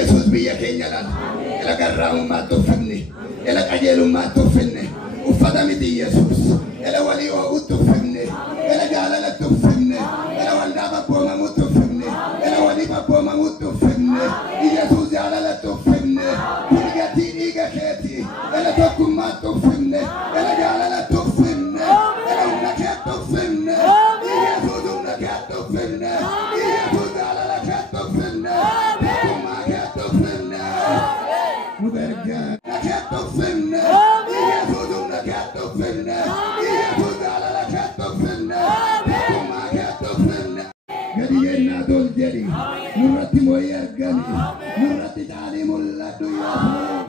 Yesus biya Kenya lan ela garramu ma tofne ela kajelu ma tofne ufada mi di Yesus ela wali wa utofne ela jala la tofne ela wanda ba boma mutofne ela wali ba boma mutofne Yesus jala la tofne igati igati ela tokum ma tofne ela jala la tofne ela una ke tofne Yesus una ke tofne Yesus jala la ke tofne Murati moyergani, murati tali mulla duya.